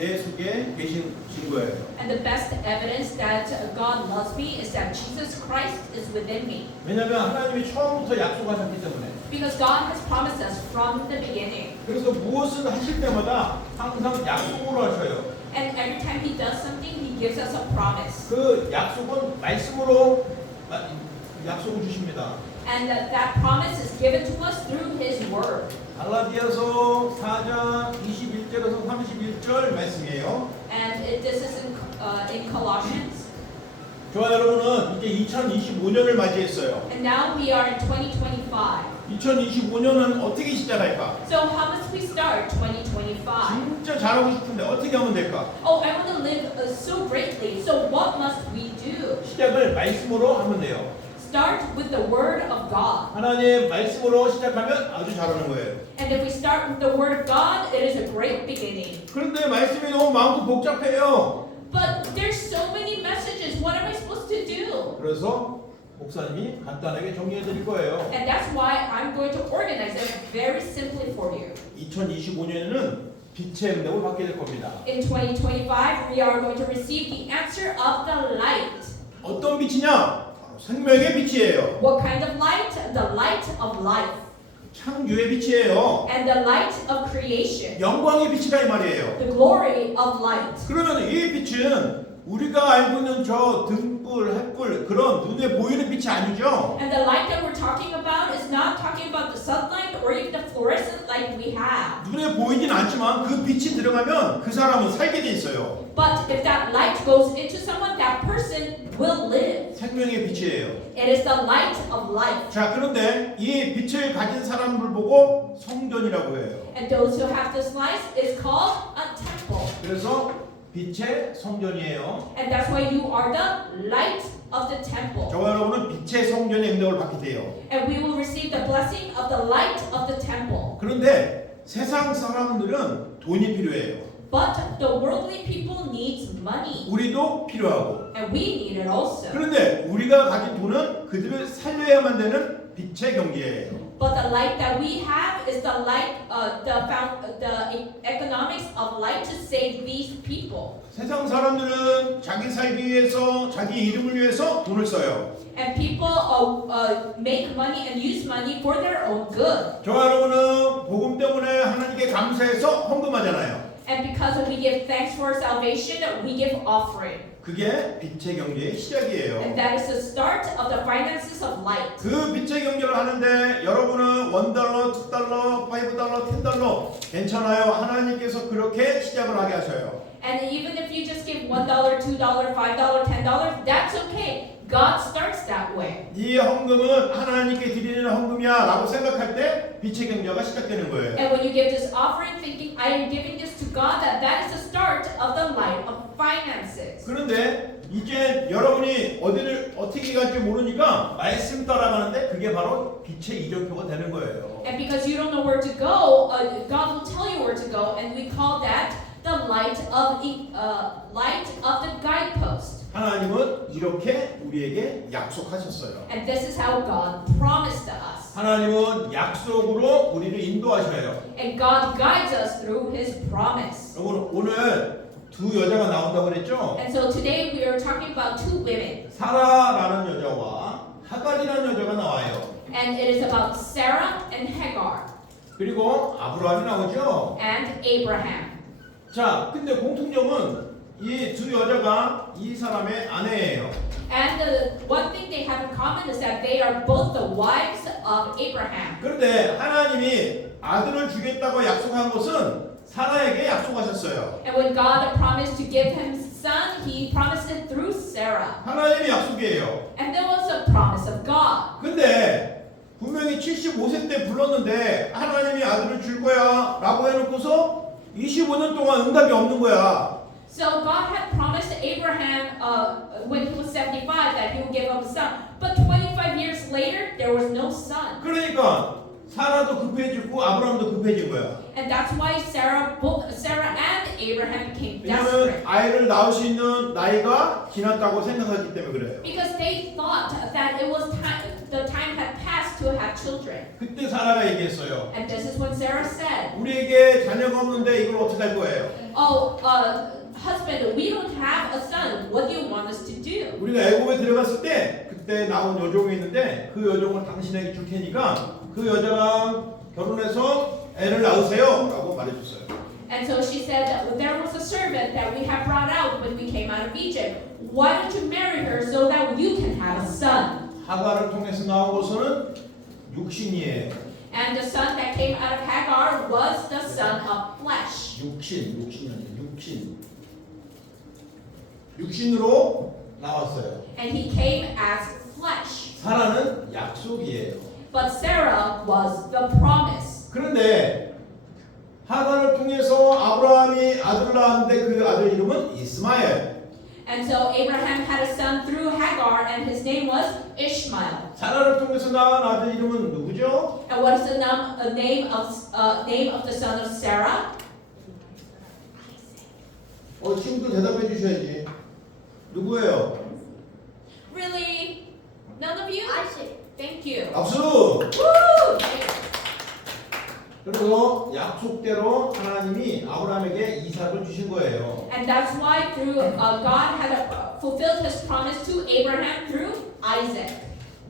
내 속에 계신 거예요. And the best evidence that God loves me is that Jesus Christ is within me. 왜냐하면 하나님이 처음부터 약속하셨기 때문에. Because God has promised us from the beginning. 그래서 무엇을 하실 때마다 항상 약속으로 하셔요. And every time He does something, He gives us a promise. 그 약속은 말씀으로 약속을 주십니다. And that promise is given to us through His Word. 갈라디아서 4장 21절에서 31절 말씀이에요. And this is in Colossians. 저와 여러분은 이제 2025년을 맞이했어요. And now we are in 2025. 2025년은 어떻게 시작할까? So how must we start 2025? 진짜 잘하고 싶은데 어떻게 하면 될까? Oh, I want to live so greatly. So what must we do? 시작을 말씀으로 하면 돼요. Start with the Word of God. 하나님 말씀으로 시작하면 아주 잘하는 거예요. And if we start with the Word of God, it is a great beginning. 그런데 말씀이 너무 많고 복잡해요. But there's so many messages. What am I supposed to do? 그래서 목사님이 간단하게 정리해 드릴 거예요. And that's why I'm going to organize it very simply for you. 2025년에는 빛의 응답을 받게 될 겁니다. In 2025, we are going to receive the answer of the light. 어떤 빛이냐? 생명의 빛이에요. What kind of light? The light of life. 창조의 빛이에요. And the light of creation. 영광의 빛이다 이 말이에요. The glory of light. 그러면 이 빛은 우리가 알고 있는 저 등불, 햇불 그런 눈에 보이는 빛이 아니죠. And the light that we're talking about is not talking about the sunlight or even the fluorescent light we have. 눈에 보이진 않지만 그 빛이 들어가면 그 사람은 살게 돼 있어요. But if that light goes into someone, that person will live. 생명의 빛이에요. It is the light of life. 자, 그런데 이 빛을 가진 사람을 보고 성전이라고 해요. And those who have this light is called a temple. 그래서 빛의 성전이에요. And that's why you are the light of the temple. 저와 여러분은 빛의 성전의 응답을 받게 돼요. And we will receive the blessing of the light of the temple. 그런데 세상 사람들은 돈이 필요해요. But the worldly people needs money. 우리도 필요하고. And we need it also. 그런데 우리가 가진 돈은 그들을 살려야만 되는 빛의 경제예요. But the light that we have is the light, the economics of light to save these people. 세상 사람들은 자기 살기 위해서, 자기 이름을 위해서 돈을 써요. And people make money and use money for their own good. 저와 여러분은 복음 때문에 하나님께 감사해서 헌금하잖아요. And because we give thanks for salvation, we give offering. 그게 빛의 경제의 시작이에요. And that is the start of the finances of light. 그 빛의 경제를 하는데 여러분은 $1, $2, $5, $10 괜찮아요. 하나님께서 그렇게 시작을 하게 하셔요. And even if you just give $1, $2, $5, $10, that's okay. God starts that way. 이 헌금은 하나님께 드리는 헌금이야라고 생각할 때 빛의 경제가 시작되는 거예요. And when you give this offering, thinking I am giving this to God, that is the start of the light of finances. 그런데 이제 여러분이 어디를 어떻게 갈지 모르니까 말씀 따라가는데 그게 바로 빛의 이정표가 되는 거예요. And because you don't know where to go, God will tell you where to go, and we call that the light of the guidepost. 하나님은 이렇게 우리에게 약속하셨어요. And this is how God promised to us. 하나님은 약속으로 우리를 인도하셔요. And God guides us through His promise. 여러분 오늘 두 여자가 나온다고 그랬죠? And so today we are talking about two women. 사라라는 여자와 하갈이라는 여자가 나와요. And it is about Sarah and Hagar 그리고 아브라함이 나오죠. and Abraham. 자, 근데 공통점은 이 두 여자가 이 사람의 아내예요. And the one thing they have in common is that they are both the wives of Abraham. 그런데 하나님이 아들을 주겠다고 약속한 것은 사라에게 약속하셨어요. And when God promised to give him son, He promised it through Sarah. 하나님의 약속이에요. And there was a promise of God. 근데 분명히 75세 때 불렀는데 하나님이 아들을 줄 거야 라고 해놓고서 25년 동안 응답이 없는 거야. So God had promised Abraham when he was 75 that He would give him a son. But 25 years later, there was no son. 그러니까 사라도 급해지고 아브라함도 급해진 거야. And that's why both Sarah and Abraham became 왜냐하면 desperate. 아이를 낳을 수 있는 나이가 지났다고 생각하기 때문에 그래요. Because they thought that the time had passed to have children. 그때 사라가 얘기했어요. And this is when Sarah said, 우리에게 자녀가 없는데 이걸 어떻게 할 거예요? "Oh, husband, we don't have a son. What do you want us to do?" 우리가 애굽에 들어갔을 때 그때 나온 여종이 있는데 그 여종을 당신에게 줄 테니까 그 여자랑 결혼해서 애를 낳으세요라고 말해줬어요. And so she said, "There was a servant that we have brought out when we came out of Egypt. Why don't you marry her so that you can have a son?" 하가를 통해서 나온 것은 육신이에요. And the son that came out of Hagar was the son of flesh. 육신으로 나왔어요. And he came as flesh. 사라는 약속이에요. But Sarah was the promise. 그런데 하가를 통해서 아브라함이 아들을 낳았는데 그 아들 이름은 이스마엘. And so Abraham had a son through Hagar, and his name was Ishmael. 사라를 통해서 낳은 아들 이름은 누구죠? And what is the name of the son of Sarah? 친구들 대답해 주셔야지. 누구예요? Really? None of you? Isaac. Thank you. 박수! Woo! 그래서 약속대로 하나님이 아브라함에게 이삭을 주신 거예요. And that's why through God had fulfilled His promise to Abraham through Isaac.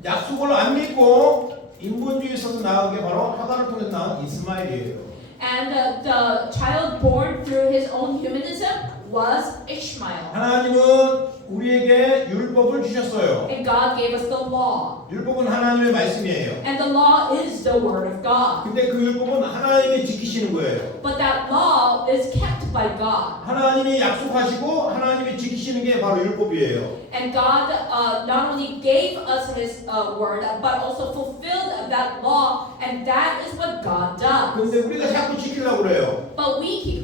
약속을 안 믿고 인본주의 있어서 낳은 게 바로 하가를 통해서 낳은 이스마엘이에요. And the child born through his own humanism was Ishmael. 하나님은 우리에게 율법을 주셨어요. And God gave us the law. 율법은 하나님의 말씀이에요. And the law is the word of God. 근데 그 율법은 하나님이 지키시는 거예요. But that law is kept by God. 하나님이 약속하시고 하나님이 지키시는 게 바로 율법이에요. And God not only gave us His word, but also fulfilled that law. And that is what God does. 근데 우리가 자꾸 지키려고 그래요. But we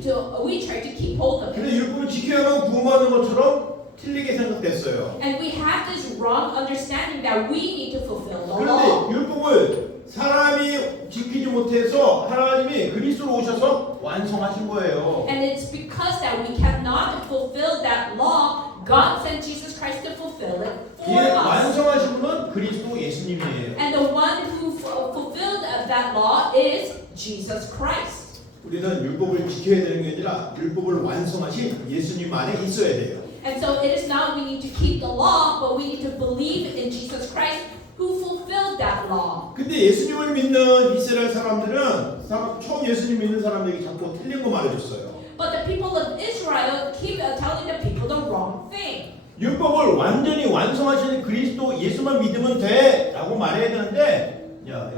try to keep hold of 근데 it. 율법을 지켜야만 구원받는 것처럼 틀리게 생각됐어요. And we have this wrong understanding that we need to fulfill the 그런데 law. 율법을 사람이 지키지 못해서 하나님이 그리스도로 오셔서 완성하신 거예요. And it's because that we cannot fulfill that law, God sent Jesus Christ to fulfill it 이 for us. 완성하신 분은 그리스도 예수님이에요. And the one who fulfilled that law is Jesus Christ. 우리는 율법을 지켜야 되는 게 아니라 율법을 완성하신 예수님 안에 있어야 돼요. And so it is not we need to keep the law, but we need to believe in Jesus Christ who fulfilled that law. 근데 예수님을 믿는 이스라엘 사람들은 처음 예수님 믿는 사람들에게 자꾸 틀린 거 말해줬어요. But the people of Israel keep telling the people the wrong thing. 율법을 완전히 완성하시는 그리스도 예수만 믿으면 돼 라고 말해야 되는데 야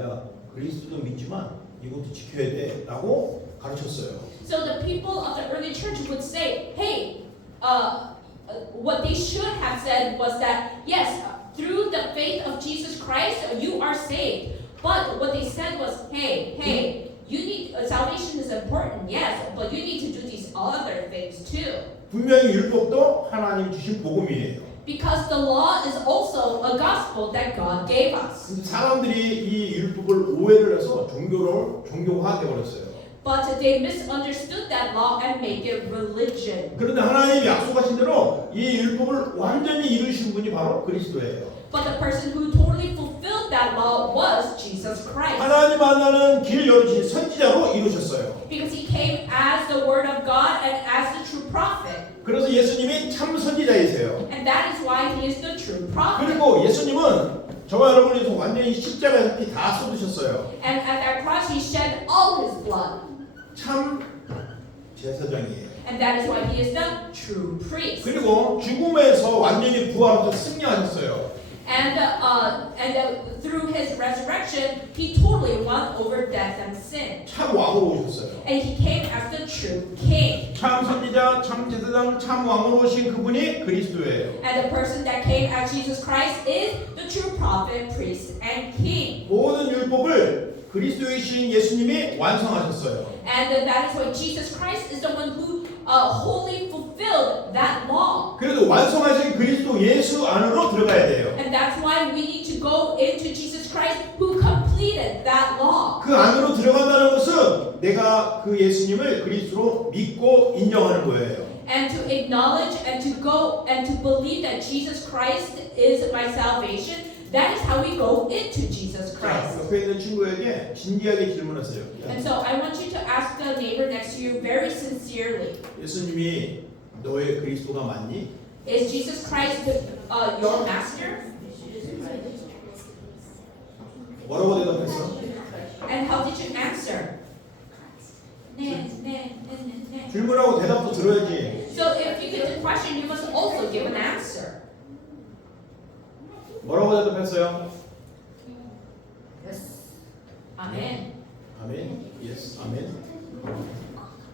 그리스도도 믿지만 이것도 지켜야 돼 라고 가르쳤어요. So the people of the early church would say, hey, what they should have said was that, yes, through the faith of Jesus Christ, you are saved. But what they said was, hey, you need salvation is important, yes, but you need to do these other things too. 분명히 율법도 하나님 주신 복음이에요. Because the law is also a gospel that God gave us. 근데 사람들이 이 율법을 오해를 해서 종교화돼 버렸어요. But they misunderstood that law and make it religion. 그런데 하나님이 약속하신 대로 이 율법을 완전히 이루신 분이 바로 그리스도예요. But the person who totally fulfilled that law was Jesus Christ. 하나님 만나는 길 열어주신 선지자로 이루셨어요. Because he came as the word of God and as the true prophet. 그래서 예수님이 참 선지자이세요. And that is why he is the true prophet. 그리고 예수님은 저와 여러분이 완전히 십자가에 피 다 쏟으셨어요. And at that cross he shed all his blood. 참 제사장이에요. And that is why he is the true priest. 그리고 죽음에서 완전히 부활해서 승리하셨어요. And through his resurrection, he totally won over death and sin. 참 왕으로 오셨어요. And he came as the true king. 참 선지자, 참 제사장, 참 왕으로 오신 그분이 그리스도예요. And the person that came as Jesus Christ is the true prophet, priest, and king. 모든 율법을 그리스도이신 예수님이 완성하셨어요. And that is why Jesus Christ is the one who wholly fulfilled that law. 그래도 완성하신 그리스도 예수 안으로 들어가야 돼요. And that's why we need to go into Jesus Christ who completed that law. 그 안으로 들어간다는 것은 내가 그 예수님을 그리스도로 믿고 인정하는 거예요. And to acknowledge and to go and to believe that Jesus Christ is my salvation. That is how we go into Jesus 자, Christ. 옆에 있는 친구에게 진지하게 질문하세요. And so I want you to ask the neighbor next to you very sincerely. 예수님이 너의 그리스도가 맞니? Is Jesus Christ your master? 뭐라고 대답했어? And how did you answer? 네. 질문하고 대답도 들어야지. So if you get the question, you must also give an answer. 뭐라고 대답했어요? Yes. Amen. 아멘. 예스. 아멘.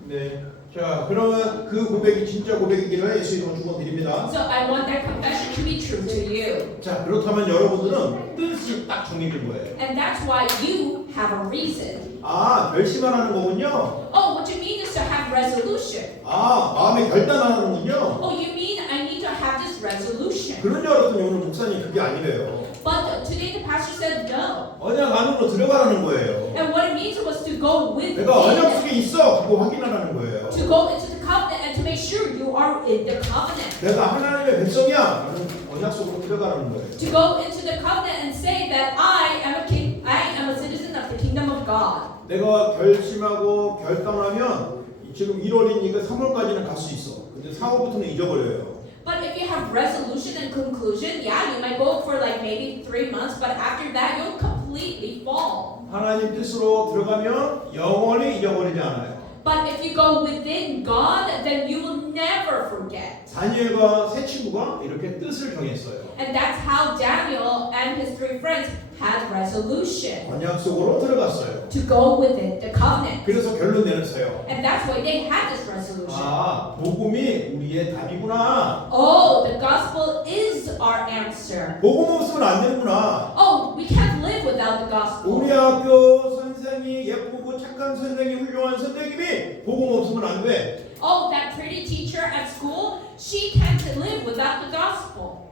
네. 자, 그러면 그 고백이 진짜 고백이기를 예수 이름으로 축원드립니다. So I want that confession to be true to you. 자, 그렇다면 여러분들은 뜻이 딱 정해진 거예요. And that's why you have a reason. 아, 결심을 하는 거군요. Oh, what you mean is to have resolution. 아, 마음에 결단하는군요. Oh, you mean I need to have this resolution. 그런 줄 알았더니 오늘 목사님 그게 아니래요. But today the pastor said no. 언약 안으로 들어가라는 거예요. And what it means was to go with 내가 언약 it. 속에 있어. 그거 확인하라는 거예요. To go into the covenant and to make sure you are in the covenant. 내가 하나님의 백성이야. 그런 언약 속으로 들어가라는 거예요. To go into the covenant and say that I am a king, I am a citizen of the kingdom of God. 내가 결심하고 결단하면 지금 1월이니까 3월까지는 갈 수 있어. 근데 4월부터는 잊어버려요. But if you have resolution and conclusion, yeah, you might go for like maybe 3 months, but after that you'll completely fall. 하나님 뜻으로 들어가면 영원히 잊어버리지 않아요. But if you go within God, then you will never forget. 다니엘과 세 친구가 이렇게 뜻을 정했어요. And that's how Daniel and his 3 friends had resolution 언약 속으로 들어갔어요. to go within the covenant. 그래서 결론 내렸어요. And that's why they had this resolution. 아, 복음이 우리의 답이구나. Oh, the gospel is our answer. 복음 없으면 안 되는구나. Oh, we can't live without the gospel. 우리 학교 선생이 예쁘고 착한 선생이 훌륭한 선생님이 복음 없으면 안 돼. Oh, that pretty teacher at school, she can't live without the gospel.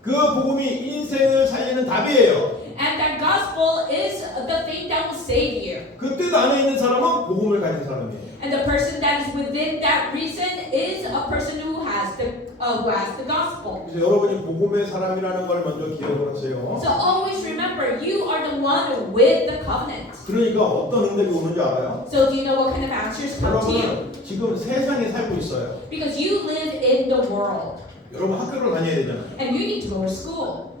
그 복음이 인생을 살리는 답이에요. And that gospel is the thing that will save you. 그 뜻 안에 있는 사람은 복음을 가진 사람이에요. And the person that is within that reason is a person who has the gospel. 그래서 여러분이 복음의 사람이라는 걸 먼저 기억을 하세요. So always remember, you are the one with the covenant. 그러니까 어떤 응답이 오는지 알아요? So do you know what kind of answers come to you? 여러분은 지금 세상에 살고 있어요. Because you live in the world. 여러분 학교를 다녀야 되잖아요. And you need to go to school.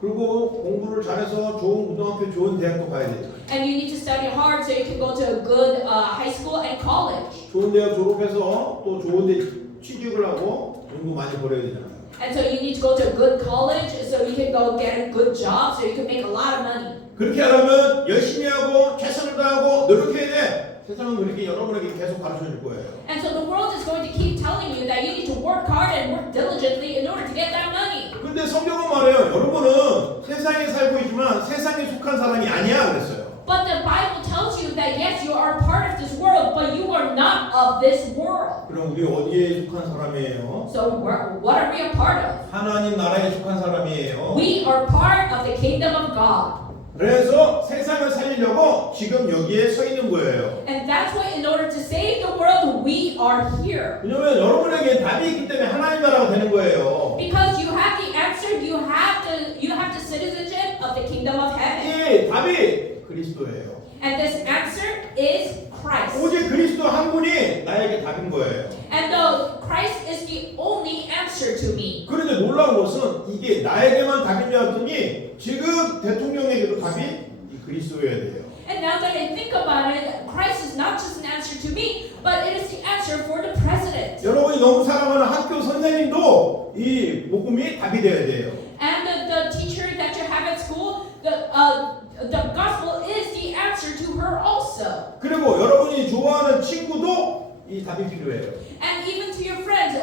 그리고 공부를 잘해서 좋은 고등학교, 좋은 대학도 가야 되잖아요. And you need to study hard so you can go to a good high school and college. 좋은 대학 졸업해서 또 좋은 데 취직을 하고 돈도 많이 벌어야 되잖아요. And so you need to go to a good college so you can go get a good job so you can make a lot of money. 그렇게 하려면 열심히 하고 최선을 다하고 노력해야 돼. 세상은 그렇게 여러분에게 계속 가르쳐 줄 거예요. And so the world is going to keep telling you that you need to work hard and work diligently in order to get that money. 근데 성경은 말해요. 여러분은 세상에 살고 있지만 세상에 속한 사람이 아니야 그랬어요. But the Bible tells you that yes, you are part of this world, but you are not of this world. 그럼 우리 어디에 속한 사람이에요? So what are we a part of? 하나님 나라에 속한 사람이에요. We are part of the kingdom of God. 그래서 세상을 살리려고 지금 여기에 서 있는 거예요. And that's why in order to save the world, we are here. 왜냐면 여러분에게 답이 있기 때문에 하나님 나라가 되는 거예요. Because you have the answer, you have the citizenship of the kingdom of heaven. 이 답이 그리스도예요. And this answer is Christ. 오직 그리스도 한 분이 나에게 답인 거예요. And the Christ is the only answer to me. 그런데 놀라운 것은 이게 나에게만 답인 줄 알았더니 지금 대통령에게도 답이 이 그리스도여야 돼요. And now that I think about it, Christ is not just an answer to me, but it is the answer for the president. 여러분이 너무 사랑하는 학교 선생님도 이 복음이 답이 돼야 돼요. And the teacher that you have at school, the gospel is the answer to her also. 그리고 여러분이 좋아하는 친구도 이 답이 필요해요. And even to your friends,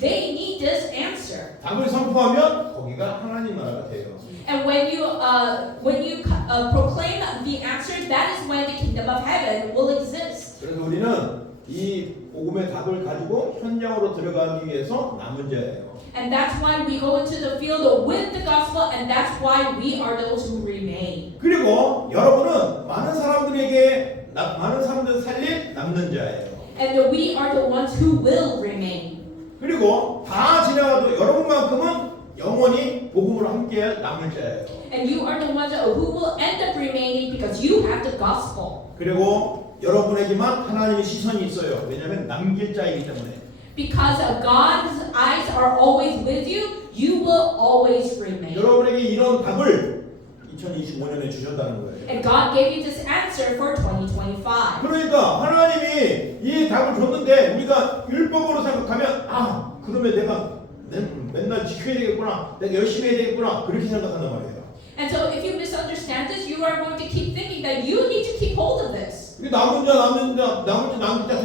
they need this answer. 답을 선포하면 거기가 하나님 나라가 돼요. And when you proclaim the answer, that is when the kingdom of heaven will exist. 그래서 우리는 이 복음의 답을 가지고 현장으로 들어가기 위해서 남은 자예요. And that's why we go into the field with the gospel, and that's why we are those who remain. 그리고 여러분은 많은 사람들 살릴 남는 자예요. And we are the ones who will remain. 그리고 다 지나가도 여러분만큼은 영원히 복음으로 함께 남을 자예요. And you are the ones who will end up remaining because you have the gospel. 그리고 여러분에게만 하나님의 시선이 있어요. 왜냐하면 남길 자이기 때문에. Because God's eyes are always with you, you will always remain. 여러분에게 이런 답을 2025년에 주셨다는 거예요. And God gave you this answer for 2025. 그러니까 하나님이 이 답을 줬는데 우리가 율법으로 생각하면 그러면 내가 맨날 지켜야 되겠구나, 내가 열심히 해야 되겠구나 그렇게 생각한단 말이에요. And so if you misunderstand this, you are going to keep thinking that you need to keep hold of this. 이게 남자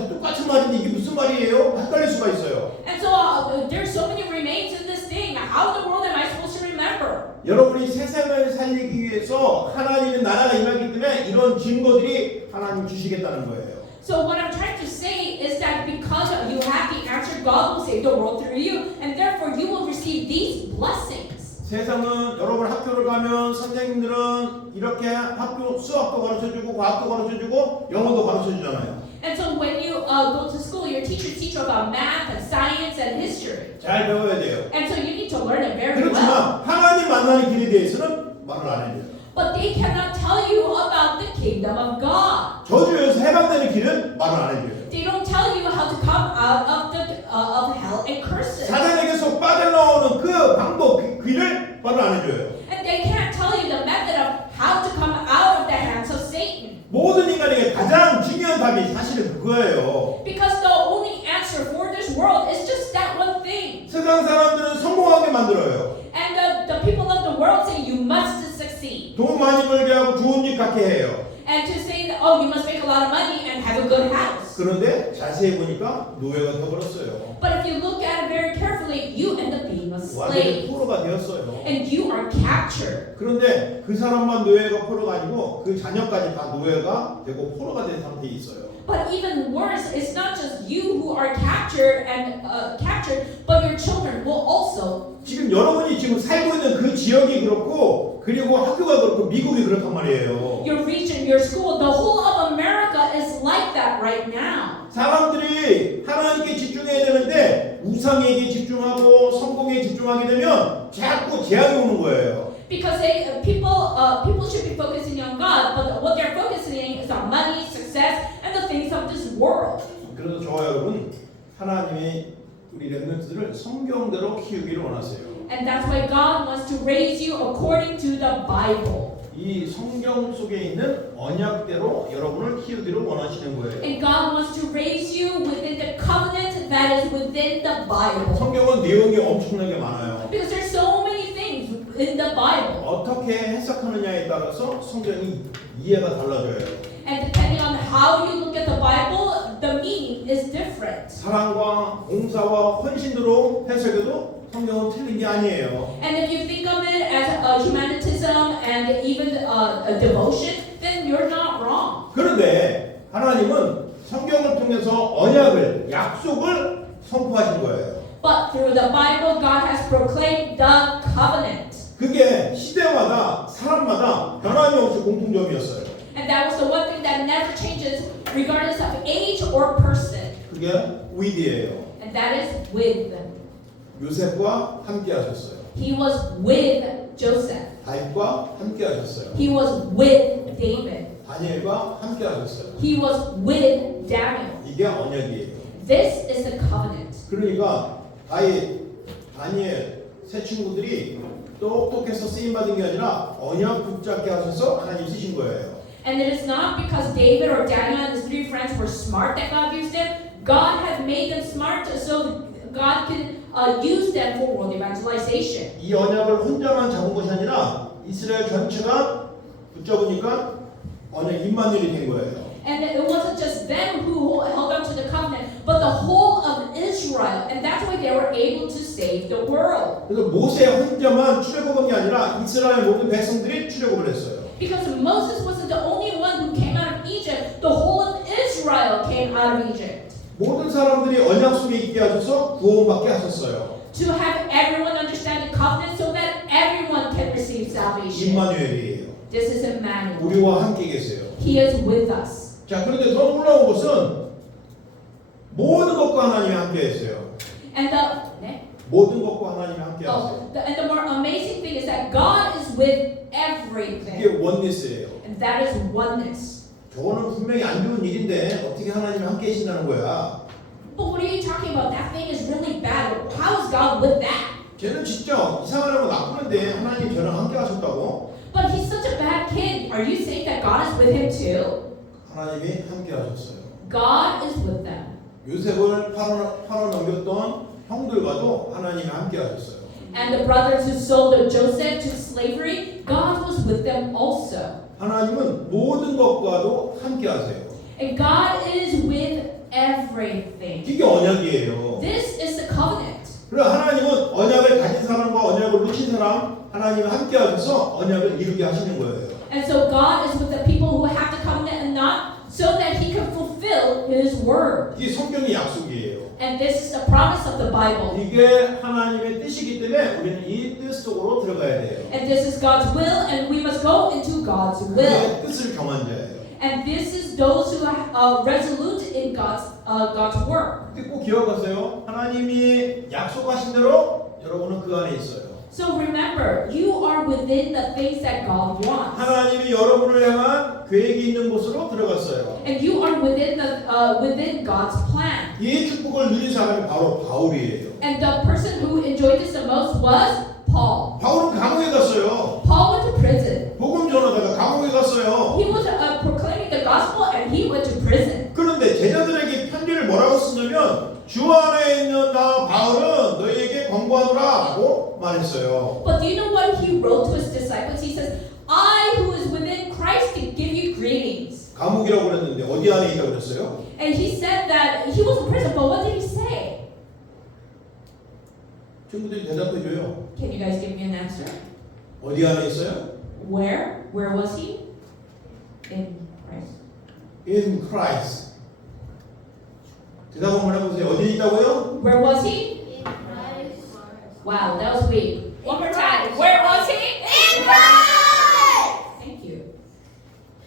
똑같은 말인데 이게 무슨 말이에요? 헷갈릴 수가 있어요. And so there's so many remains in this thing. How in the world am I supposed to remember? 여러분이 세상을 살리기 위해서 하나님의 나라가 임하기 때문에 이런 증거들이 하나님 주시겠다는 거예요. So what I'm trying to say is that because you have the answer, God will save the world through you, and therefore you will receive these blessings. 세상은 여러분 학교를 가면 선생님들은 이렇게 학교 수학도 가르쳐주고 과학도 가르쳐주고 영어도 가르쳐주잖아요. And so when you go to school, your teachers teach you about math and science and history. 잘 배워야 돼요. And so you need to learn it very well. 그렇지만 하나님 만나는 길에 대해서는 말을 안 해요. But they cannot tell you about the kingdom of God. 저주에서 해방되는 길은 말을 안 해줘요. They don't tell you how to come out of hell and curses. 사단에게서 빠져나오는 그 방법, 그 길을 말을 안 해줘요. And they can't tell you the method of how to come out of the hands of Satan. 모든 인간에게 가장 중요한 답이 사실은 그거예요. Because the only answer for this world is just that one thing. 세상 사람들은 성공하게 만들어요. And the people of the world say you must succeed. 돈 많이 벌게 하고 좋은 집 갖게 해요. And to say that, oh, you must make a lot of money and have a good house. 그런데 자세히 보니까 노예가 되어버렸어요. But if you look at it very carefully, you end up being a 완전히 slave. 포로가 되었어요. And you are captured. 그런데 그 사람만 노예가 포로가 아니고 그 자녀까지 다 노예가 되고 포로가 된 상태에 있어요. But even worse, it's not just you who are captured, but your children will also. 지금 여러분이 지금 살고 있는 그 지역이 그렇고 그리고 학교가 그렇고 미국이 그렇단 말이에요. Your region, your school, the whole of America is like that right now. 사람들이 하나님께 집중해야 되는데 우상에게 집중하고 성공에 집중하게 되면 자꾸 재앙이 오는 거예요. Because people should be focusing on God, but what they're focusing is on money, success, and the things of this world. 그래서 저와 여러분 하나님이 우리 렘넌트들을 성경대로 키우기를 원하세요. And that's why God wants to raise you according to the Bible. 이 성경 속에 있는 언약대로 여러분을 키우기를 원하시는 거예요. And God wants to raise you within the covenant that is within the Bible. 성경은 내용이 엄청나게 많아요. Because there's so many things in the Bible. 어떻게 해석하느냐에 따라서 성경이 이해가 달라져요. And depending on how you look at the Bible, the meaning is different. 사랑과 봉사와 헌신으로 해석해도 성경은 틀린 게 아니에요. And if you think of it as humanism and even a devotion, then you're not wrong. 그런데 하나님은 성경을 통해서 언약을, 약속을 선포하신 거예요. But through the Bible, God has proclaimed the covenant. 그게 시대마다 사람마다 변함이 없이 공통점이었어요. And that was the one thing that never changes regardless of age or person. 그게 위드예요. And that is with. 요셉과 함께 하셨어요. He was with Joseph. 다윗과 함께 하셨어요. He was with David. 다니엘과 함께 하셨어요. He was with Daniel. 이게 언약이에요. This is the covenant. 그러니까 다윗, 다니엘 세 친구들이 똑똑해서 쓰임 받은 게 아니라 언약 붙잡게 하셔서 하나님 쓰신 거예요. And it is not because David or Daniel and his three friends were smart that God used them. God had made them smart so God can use them for world evangelization. 이 언약을 혼자만 잡은 것이 아니라 이스라엘 전체가 붙잡으니까 언약 임마누엘이 된 거예요. And it wasn't just them who held on to the covenant, but the whole of Israel. And that's why they were able to save the world. 그래서 모세 혼자만 출애굽한 게 아니라 이스라엘 모든 백성들이 출애굽을 했어요. Because Moses wasn't the only one who came out of Egypt, the whole of Israel came out of Egypt. 모든 사람들이 언약 속에 있게 하셔서 구원받게 하셨어요. To have everyone understand the covenant so that everyone can receive salvation. 임마누엘이에요. This is Emmanuel. 우리와 함께 계세요. He is with us. 자, 그런데 더 놀라운 것은 모든 것과 하나님이 함께 했어요. And the 모든 것과 하나님이 함께 하세요. And the more amazing thing is that God is with 이게 everything. 원리스예요. And that is oneness. 저거는 분명히 안 좋은 일인데 어떻게 하나님이 함께 계신다는 거야. But what are you talking about? That thing is really bad. How is God with that? 쟤는 진짜 이상하고 나쁘는데 하나님 저랑 함께 하셨다고? But he's such a bad kid. Are you saying that God is with him too? 하나님이 함께 하셨어요. God is with them. 요셉을 팔아 넘겼던 형들과도 하나님이 함께 하셨어요. And the brothers who sold Joseph to slavery, God was with them also. 하나님은 모든 것과도 함께 하세요. And God is with everything. 이게 언약이에요. This is the covenant. 그리고 하나님은 언약을 가진 사람과 언약을 놓친 사람 하나님이 함께 하셔서 언약을 이루게 하시는 거예요. And so God is with the people who have the covenant and not, so that he can fulfill his word. 이게 성경의 약속이에요. And this is the promise of the Bible. 이게 하나님의 뜻이기 때문에 우리는 이 뜻 속으로 들어가야 돼요. And this is God's will, and we must go into God's will. 그게 뜻을 정한 자예요. And this is those who are resolute in God's work. 근데 꼭 기억하세요. 하나님이 약속하신 대로 여러분은 그 안에 있어요. So remember, you are within the things that God wants. 하나님이 여러분을 향한 계획이 있는 곳으로 들어갔어요. And you are within God's plan. 이 축복을 누린 사람이 바로 바울이에요. And the person who enjoyed this the most was Paul. 바울은 감옥에 갔어요. Paul went to prison. 복음 전하다가 감옥에 갔어요. He was proclaiming the gospel and he went to prison. 그런데 제자들에게 편지를 뭐라고 쓰냐면 주 안에 있는 나 바울은 너희에게 권고하노라고 말했어요. But do you know what he wrote to his disciples? He says, I who is within Christ to give you greetings. 감옥이라고 그랬는데 어디 안에 있다고 그랬어요? And he said that he was in prison, but what did he say? 친구들이 대답해줘요. Can you guys give me an answer? 어디 안에 있어요? Where? Where was he? In Christ. In Christ. 대답 한번 해보세요. 어디 있다고요? Where was he? In Christ. Wow, that was weak. One more time. Where was he? In Christ. Thank you.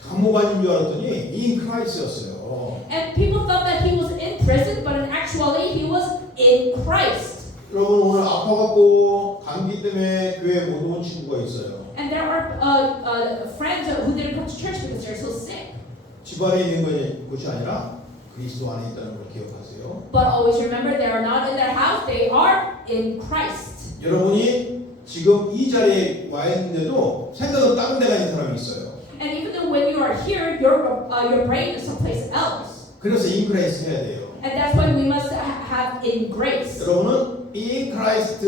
감옥 안인 줄 알았더니 in Christ였어요. And people thought that he was in prison, but actually he was in Christ. 여러분 오늘 아파갖고 감기 때문에 교회 못 온 친구가 있어요. And there are friends who didn't come to church because they're so sick. 집 안에 있는 것이 아니라 그리스도 안에 있다는 걸 기억하세요. But always remember, they are not in their house; they are in Christ. 여러분이 지금 이 자리에 와 있는데도 생각은 다른 데 가 있는 사람이 있어요. And even though when you are here, your brain is someplace else. 그래서 in Christ 해야 돼요. And that's why we must have in grace. 여러분은 in Christ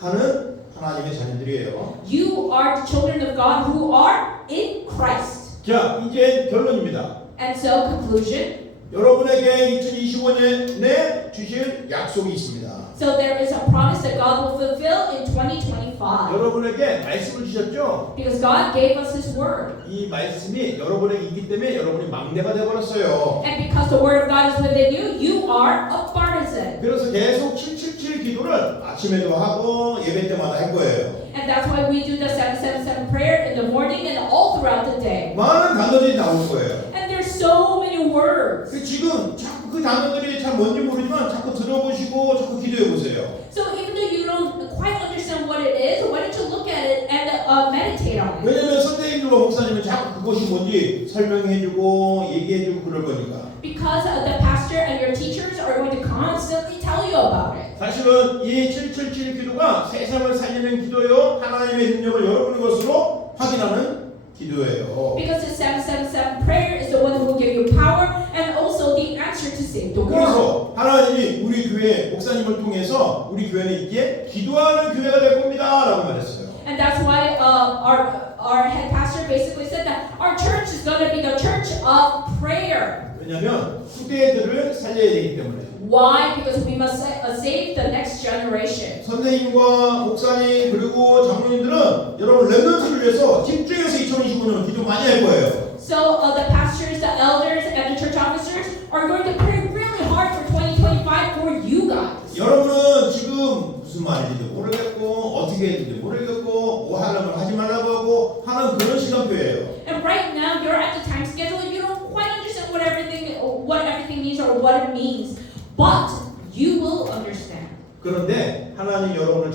하는 하나님의 자녀들이에요. You are the children of God who are in Christ. 자, 이제 결론입니다. And so, conclusion. 여러분에게 2025년에 주실 약속이 있습니다. So there is a promise that God will fulfill in 2025. 여러분에게 말씀을 주셨죠? Because God gave us His word. 이 말씀이 여러분에게 있기 때문에 여러분이 막내가 되어버렸어요. And because the word of God is within you, you are a partisan. 그래서 계속 777 기도를 아침에도 하고 예배 때마다 할 거예요. And that's why we do the 777 prayer in the morning and all throughout the day. 많은 단어들이 나올 거예요. And there's so many words. 지금 자꾸 그 단어들이 참 뭔지 모르지만 자꾸 들어보시고 자꾸 기도해 보세요. So even though you don't quite understand what it is, why don't you look at it and meditate on it? 왜냐면 선생님들과 목사님은 자꾸 그것이 뭔지 설명해주고 얘기해주고 그럴 거니까. Because the pastor and your teachers are going to constantly tell you about it. 사실은 이 777 기도가 세상을 살리는 기도요, 하나님의 능력을 여러분의 것으로 확인하는 기도예요. Because the 777 prayer is the one who will give you power and also the answer to save the world. 그래서 하나님이 우리 교회 목사님을 통해서 우리 교회는 이제 기도하는 교회가 될 겁니다라고 말했어요. And that's why our head pastor basically said that our church is going to be the church of prayer. 왜냐하면 후대들을 살려야 되기 때문에. Why? Because we must save the next generation. 선생님과 목사님 그리고 장로님들은 여러분 렘넌트를 위해서 집중해서 2025년 기도 많이 할 거예요. So the pastors, the elders, and the church officers are going to pray really hard for 2025 for you guys. 여러분은 지금 무슨 말인지도 모르겠고 어떻게 해야 되는지 모르겠고 뭐 하려면 하지 말라고 하고 하는 그런 시간표예요. And right now you're at the time schedule and you don't quite understand what everything means or what it means. But you will understand. 그런데 하나님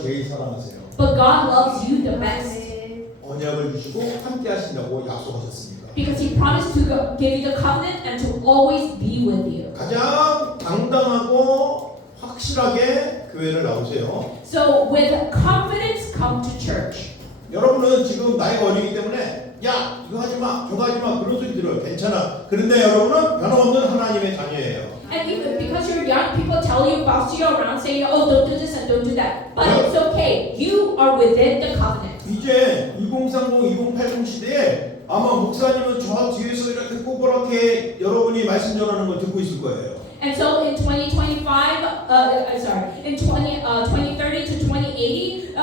제일 사랑하세요. But God loves you the best 언약을 주시고 함께 하신다고 약속하셨습니다. because He promised to give you the covenant and to always be with you. 가장 당당하고 확실하게 교회를 나오세요. So with confidence, come to church. 여러분은 지금 나이가 어리기 때문에 야 이거 하지 마 저거 하지 마 그런 소리 들어요. 괜찮아. 그런데 여러분은 변함없는 하나님의 자녀예요. And even because you're young, people tell you, boss you around, saying, "Oh, don't do this and don't do that." But it's okay. You are within the covenant. 이제 2030, 2080 시대에 아마 목사님은 저 뒤에서 이렇게 꼬부랗게 여러분이 말씀 전하는 걸 듣고 있을 거예요. And so in 2025, in 2030 to 2080,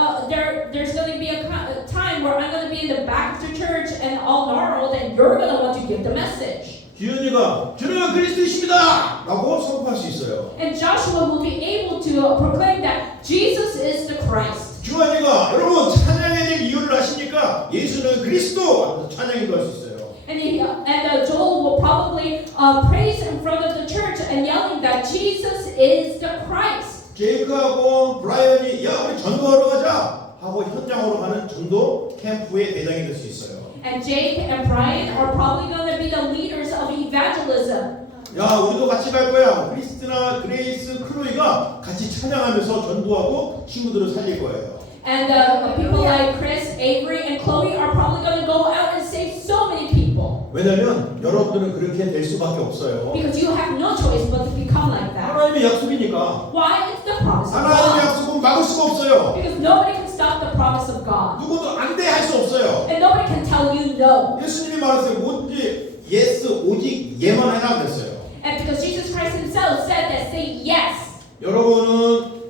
there's going to be a time where I'm going to be in the back of the church and all gnarled, and you're going to want to give the message. 기은이가 주는 그리스도이십니다 라고 선포할 수 있어요. And Joshua will be able to proclaim that Jesus is the Christ. 주한이가 여러분 찬양해야 될 이유를 아십니까? 예수는 그리스도 하면서 찬양도 할 수 있어요. And Joel will probably praise in front of the church and yelling that Jesus is the Christ. 제이크하고 브라이언이 야 우리 전도하러 가자 하고 현장으로 가는 전도 캠프의 대장이 될 수 있어요. And Jake and Brian are probably going to be the leaders of evangelism. 야 우리도 같이 갈 거야. 크리스티나, 그레이스, 클로이가 같이 찬양하면서 전도하고 친구들을 살릴 거예요. And people like Chris, Avery, and Chloe are probably going to go out and save so many people. 왜냐면 여러분들은 그렇게 될 수밖에 없어요. Because you have no choice but to become like that. 하나님의 약속이니까. Why? It's the promise of 하나님의 God. 약속은 막을 수가 없어요. Because nobody can stop the promise of God. 누구도 안 돼 할 수 없어요. And nobody can tell you no. 예수님이 말하세요. 오직 예스 오직 예만 해라 그랬어요. And because Jesus Christ himself said that, say yes. 여러분은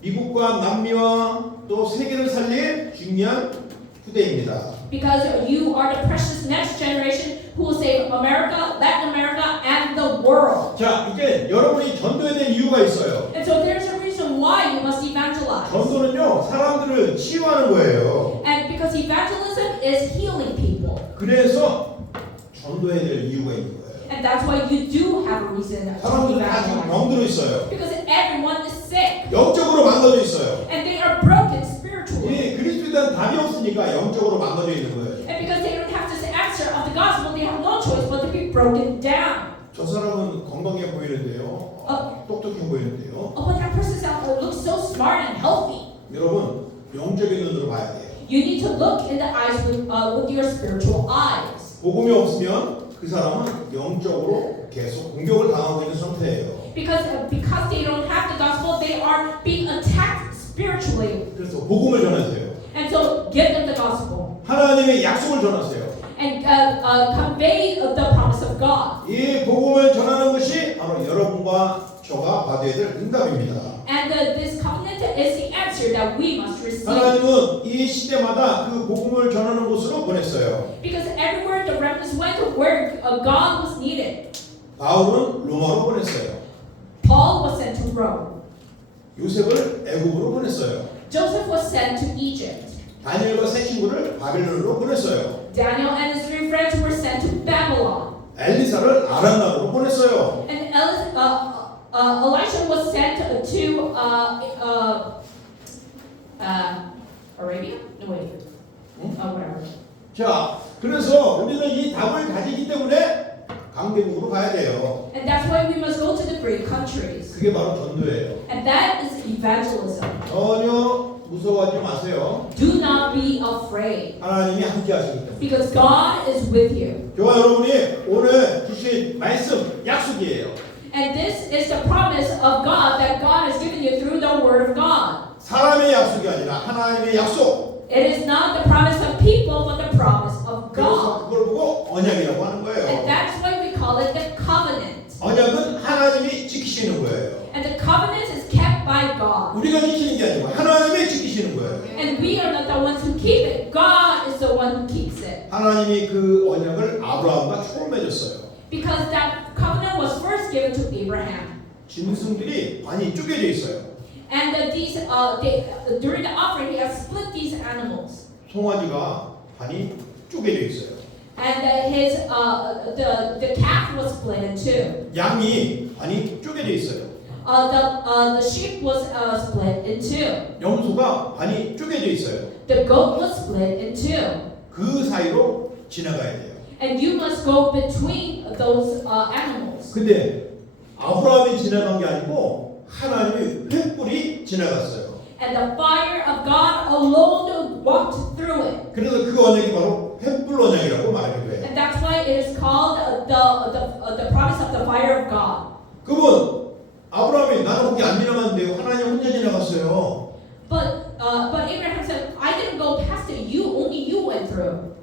미국과 남미와 또 세계를 살릴 중요한 후대입니다. Because you are the precious next generation who will save America, Latin America, and the world. 자, 이제 여러분이 전도해야 될 이유가 있어요. And so there's a reason why you must evangelize. 전도는요, 사람들을 치유하는 거예요. And because evangelism is healing people. 그래서 전도해야 될 이유가 있는 거예요. And that's why you do have a reason to 사람들은 다 evangelize. 병들어 있어요. Because everyone is sick. 영적으로 망가져 있어요. And they are broken spiritually. 이 그리스도에 대한 답이 없으니까 영적으로 망가져 있는 거예요. And because they don't have this answer of the gospel, they have no choice but to be broken down. 저 사람은 건강해 보이는데요. 똑똑해 보이는데요. Oh, but that person looks so smart and healthy. 여러분, 영적인 눈으로 봐야 돼요. You need to look in the eyes with your spiritual eyes. 복음이 없으면 그 사람은 영적으로 계속 공격을 당하고 있는 상태예요. Because they don't have the gospel, they are being attacked spiritually. 그래서 복음을 전하세요. And so give them the gospel 하나님의 약속을 전하세요. and convey the promise of God. 이 복음을 전하는 것이 바로 여러분과 저가 받아야 될 응답입니다. And this covenant is the answer that we must receive. 하나님은 이 시대마다 그 복음을 전하는 곳으로 보냈어요. Because everywhere the remnants went, where God was needed. 바울은 로마로 보냈어요. Paul was sent to Rome. 요셉을 애굽으로 보냈어요. Joseph was sent to Egypt. 다니엘과 세 친구를 바빌론으로 보냈어요. Daniel and his 3 friends were sent to Babylon. 엘리사를 아람 나라로 보냈어요. And Elisha was sent to Arabia? No, wait. Whatever. 자, 그래서 우리는 이 답을 가지기 때문에 강대국으로 가야 돼요. And that's why we must go to the great countries. 그게 바로 전도예요. And that is evangelism. 전혀 무서워하지 마세요. Do not be afraid. 하나님이 함께 하시기 때문에. Because God is with you. 저와 여러분이 오늘 주신 말씀 약속이에요. And this is the promise of God that God has given you through the Word of God. 사람의 약속이 아니라 하나님의 약속. It is not the promise of people, but the promise of 그래서 God. 그걸 보고 언약이라고 하는 And 거예요. that's why we call it the covenant. 언약은 하나님이 지키시는 거예요. And the covenant is kept by God. 우리가 지키는 게 아니고 하나님이 지키시는 거예요. And we are not the ones who keep it. God is the one who keeps it. 하나님이 그 언약을 아브라함과 처음 맺었어요. Because that covenant was first given to Abraham. 짐승들이 반이 쪼개져 있어요. And during the offering, he has split these animals. 송아지가 반이 쪼개져 있어요. And the calf was split in two. 양이 반이 쪼개져 있어요. the sheep was split in two. 염소가 반이 쪼개져 있어요. The goat was split in two. 그 사이로 지나가야 돼요. And you must go between those animals. 근데 아브라함이 지나간 게 아니고 하나님이 횃불이 지나갔어요. And the fire of God alone walked through it. 그래서 그 언약이 바로 횃불 언약이라고 말하기도 해요. And that's why it is called the promise of the fire of God. 그분 아브라함이 나는 거기 안 지나갔는데요. 하나님 혼자 지나갔어요. But Abraham said, I didn't go past it. Only you went through.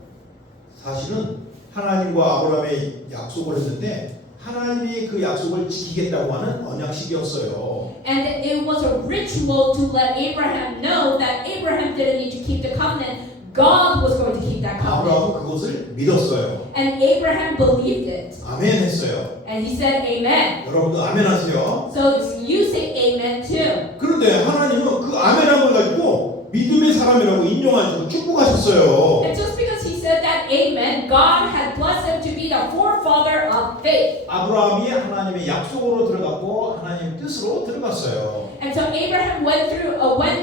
사실은 하나님과 아브라함이 약속을 했는데 하나님이 그 약속을 지키겠다고 하는 언약식이었어요. And it was a ritual to let Abraham know that Abraham didn't need to keep the covenant. God was going to keep that covenant. 아브라함은 그것을 믿었어요. And Abraham believed it. 아멘 했어요. And he said, Amen. 여러분도 아멘 하세요. So you say Amen too. 그런데 하나님은 그 아멘함을 가지고 믿음의 사람이라고 인용하시고 축복하셨어요. And just because he said that Amen, God had blessed him to be the forefather of faith. 아브라함이 하나님의 약속으로 들어갔고 하나님의 뜻으로 들어갔어요. And so Abraham went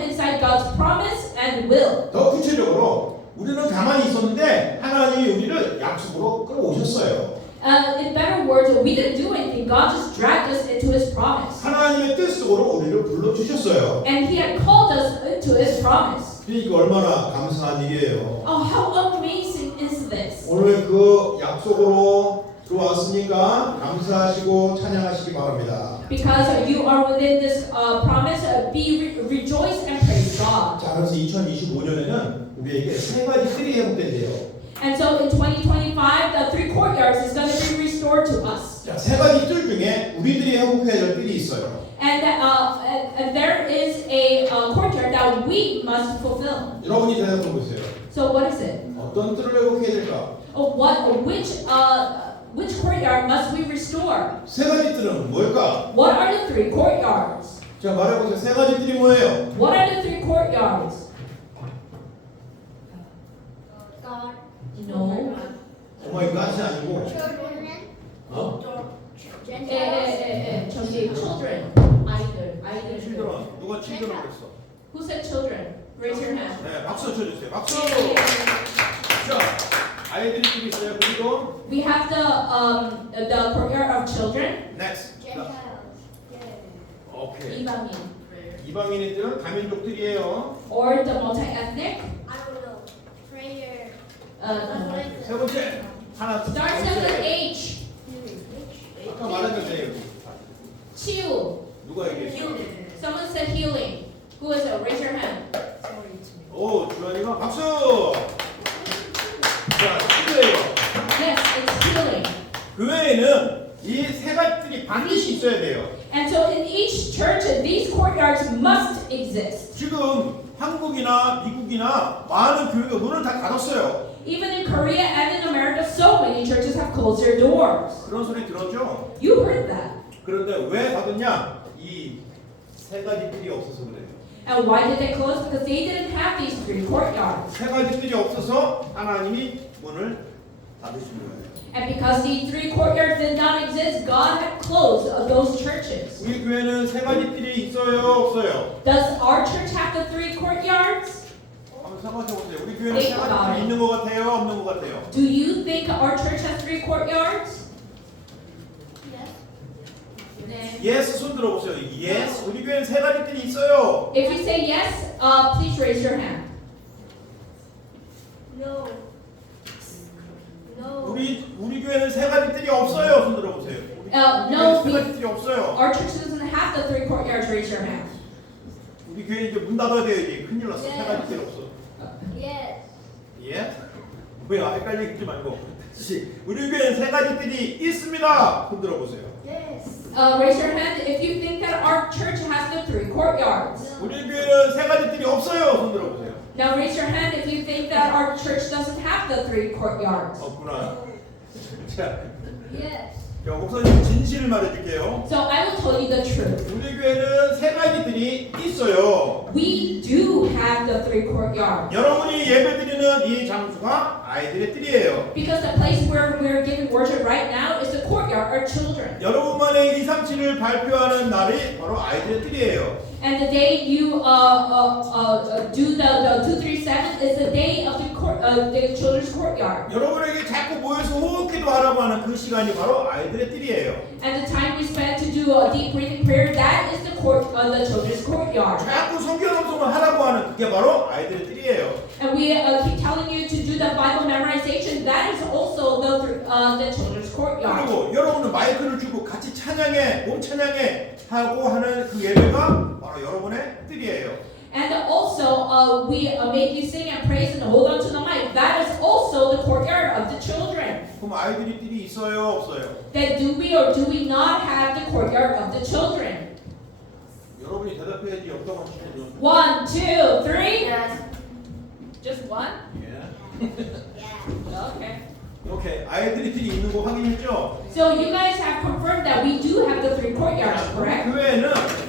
inside God's promise and will. 더 구체적으로 우리는 가만히 있었는데 하나님이 우리를 약속으로 끌어오셨어요. In better words, we didn't do anything. God just dragged us into His promise. 하나님의 뜻 속으로 우리를 불러주셨어요. And He had called us into His promise. 그러니까 얼마나 감사한 일이에요. Oh, how amazing is this? 오늘 그 약속으로 들어왔으니까 감사하시고 찬양하시기 바랍니다. Because you are within this promise, rejoice and praise God. 자, 그래서 2025년에는 우리에게 세 가지 뜰이 회복된대요. And so in 2025, the three courtyards is going to be restored to us. 자, 세 가지 뜰 중에 우리들이 회복해야 될 뜰이 있어요. And there is a courtyard that we must fulfill. 여러분이 대답해 보세요. So what is it? 어떤 뜰을 회복해야 될까? Which courtyard must we restore? 세 가지 뜰은 뭘까? What are the three courtyards? 자, 말해보세요. 세 가지 뜰이 뭐예요? What are the three courtyards? God. No. 오마이갓이 아니고 Children. 어? Gentiles. 저기 children. 아이들. 칠드런. 누가 칠드런 그랬어? Who said children? Raise your hand. 네, 박수 쳐주세요. 박수! 자, 아이들이 좀 있어요. 그리고 We have the courtyard of children. next. Gentiles. 오케이. 이방인. 이방인들은 다민족들이에요. Or the multi-ethnic. I don't know. Prayer. 세 번째 하나 두 Starts with 번째. H. 아까 말했는데 여기 치유. 누가 얘기했어? Someone said healing. Who is it? Raise your hand. 오, 주환이가 박수! 자, 치료예요. Yes, it's healing. 교회에는 이 세 가지들이 반드시 있어야 돼요. And so in each church, these courtyards must exist. 지금 한국이나 미국이나 많은 교회가 문을 다 닫았어요. Even in Korea and in America, so many churches have closed their doors. 그런 소리 들었죠? You heard that. 그런데 왜 닫았냐? 이 세 가지들이 없어서 그래요. And why did they close? Because they didn't have these three courtyards. 세 가지들이 없어서 하나님이 문을 닫으신 거예요. And because these three courtyards did not exist, God had closed those churches. 우리 교회는 세 가지들이 있어요, 없어요? Does our church have the three courtyards? 한번 생각해 보세요. 우리 교회는 세 가지들이 있는 것 같아요, 없는 것 같아요? Do you think our church has three courtyards? Yes. 예스 손 들어보세요. 예스 우리 교회는 세 가지들이 있어요. If you say yes, please raise your hand. No. No. 우리 교회는 세 가지들이 없어요. 손 들어보세요. 우리 No, 교회는 세 가지들이 없어요. our church doesn't have the three courtyards. Raise your hand. 우리 교회는 이제 문 닫아야 돼요. 이제 큰일 났어. 세 가지들이 없어. Yes. 예? 뭐야? 헷갈리지 말고. 다시. 우리 교회는 세 가지들이 있습니다. 손 들어보세요. Yes. Raise your hand if you think that our church has the three courtyards. 우리 교회는 세 가지들이 없어요. 손 들어보세요. Now raise your hand if you think that our church doesn't have the three courtyards. 없구나. 자, Yes. 자, 목사님 진실을 말해줄게요. So I will tell you the truth. 우리 교회는 세 가지들이 있어요. We do have the three courtyards. 여러분이 예배드리는 이 장소가 아이들의 뜰이에요. Because the place where we're giving worship right now is the courtyard are children. 여러분만의 237을 발표하는 날이 바로 아이들의 뜰이에요. And the day you do the 237 is the day of the children's courtyard. 여러분에게 자꾸 모여서 호흡기도 하라고 하는 그 시간이 바로 아이들의 뜰이에요. And the time we spend to do a deep breathing prayer, that is the children's courtyard. 자꾸 성경 암송을 하라고 하는 그게 바로 아이들의 뜰이에요. And we keep telling you to do the Bible memorization, that is also the children's courtyard. 그리고 여러분은 마이크를 주고 같이 찬양해, 몸 찬양해 하고 하는 그 예배가 바로 여러분의 뜰이에요. And also, we make you sing and praise and hold on to the mic. That is also the courtyard of the children. 그럼 아이들이 뜰이 있어요, 없어요? Then do we or do we not have the courtyard of the children? 여러분이 대답해야지 없다고 하시면 1, 2, 3. Yes. Just one? 예. Yeah. Okay. 오케이, 아이들이 뜰이 있는 거 확인했죠? So you guys have confirmed that we do have the 3 courtyards, correct? 교회에는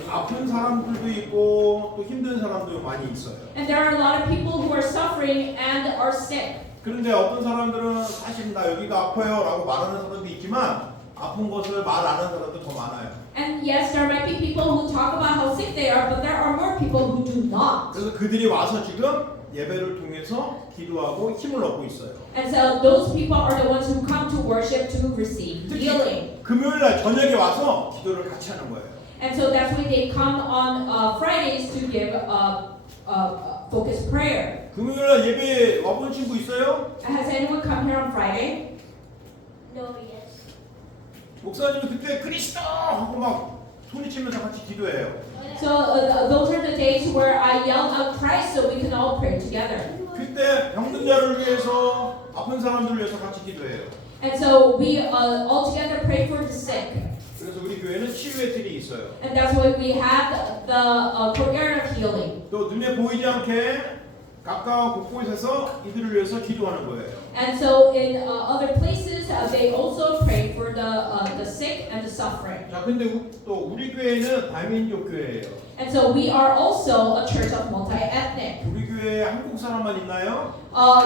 아픈 사람들도 있고 또 힘든 사람도 많이 있어요. And there are a lot of people who are suffering and are sick. 그런데 어떤 사람들은 사실 나 여기가 아파요 라고 말하는 사람도 있지만 아픈 것을 말 안 하는 사람도 더 많아요. And yes, there might be people who talk about how sick they are, but there are more people who do not. 그래서 그들이 와서 지금 예배를 통해서 기도하고 힘을 얻고 있어요. And so those people are the ones who come to worship to receive healing. 금요일 날 저녁에 와서 기도를 같이 하는 거예요. And so that's why they come on Fridays to give focused prayer. 금요일 날 예배 와본 친구 있어요? Has anyone come here on Friday? No, yes. 목사님은 그때 그리스도 하고 막 소리치면서 같이 기도해요. So those are the days where I yell out Christ so we can all pray together. 그때 병든 자를 위해서 아픈 사람들을 위해서 같이 기도해요. And so we all together pray for the sick. 그래서 우리 교회는 치유의 틀이 있어요. And that's why we have the courtyard of healing. 또 눈에 보이지 않게 가까운 곳곳에서 이들을 위해서 기도하는 거예요. And so in other places, they also pray for the sick and the suffering. 자, 근데 또 우리 교회는 다민족 교회예요. And so we are also a church of multi-ethnic. 우리 교회에 한국 사람만 있나요?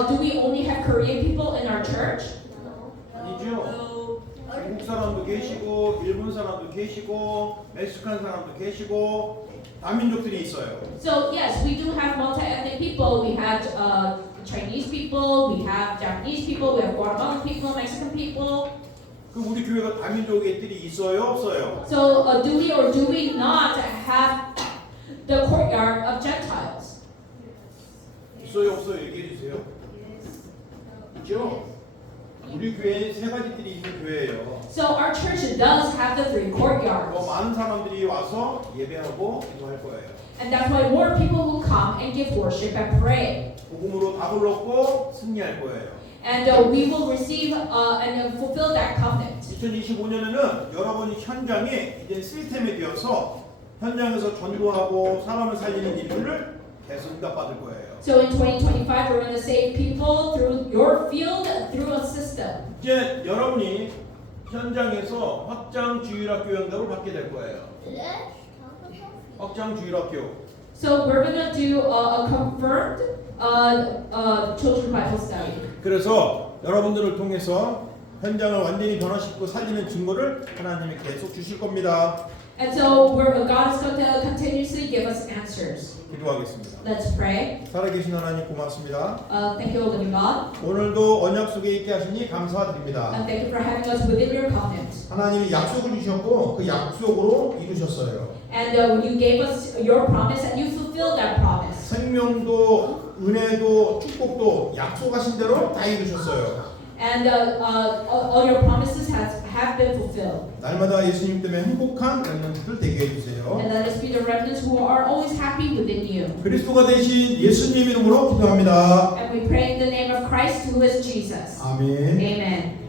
Do we only have Korean people in our church? No. 아니죠. 중국 사람도 계시고 일본 사람도 계시고 멕시칸 사람도 계시고 다민족들이 있어요. So yes, we do have multi-ethnic people. We have Chinese people, we have Japanese people, we have Guatemalan people, Mexican people. 그 우리 교회가 다민족의 들이 있어요, 없어요? So do we or do we not have the courtyard of Gentiles? 있어요, 없어요? 얘기해 주세요. 있죠? 우리 교회에 세 가지 뜰이 있는 교회예요. So our church does have the 3 courtyards. 더 많은 사람들이 와서 예배하고 기도할 거예요. And that's why more people will come and give worship and pray. 복음으로 답을 얻고 승리할 거예요. And we will receive and fulfill that covenant. 2025년에는 여러분이 현장에 이제 시스템이 되어서 현장에서 전도하고 사람을 살리는 일들을 계속 응답받을 거예요. So in 2025, we're going to save people through your field, through a system. 이제 여러분이 현장에서 확장주일학교 연답을 받게 될 거예요. 확장주일학교. So we're going to do a confirmed children's Bible study. 그래서 여러분들을 통해서 현장을 완전히 변화시키고 살리는 증거를 하나님이 계속 주실 겁니다. And so God is going to continuously give us answers. 기도하겠습니다. Let's pray. 살아계신 하나님 고맙습니다. Thank you, living God. 오늘도 언약 속에 있게 하시니 감사드립니다. And thank you for having us within your covenant. 하나님이 약속을 주셨고 그 약속으로 이루셨어요. And you gave us your promise and you fulfilled that promise. 생명도 은혜도 축복도 약속하신 대로 다 이루셨어요. And all your promises have been fulfilled. 날마다 예수님 때문에 행복한 렘넌트들 되게 해주세요. And let us be the remnants who are always happy within you. 그리스도가 되신 예수님 이름으로 기도합니다. And we pray in the name of Christ, who is Jesus. 아멘. Amen.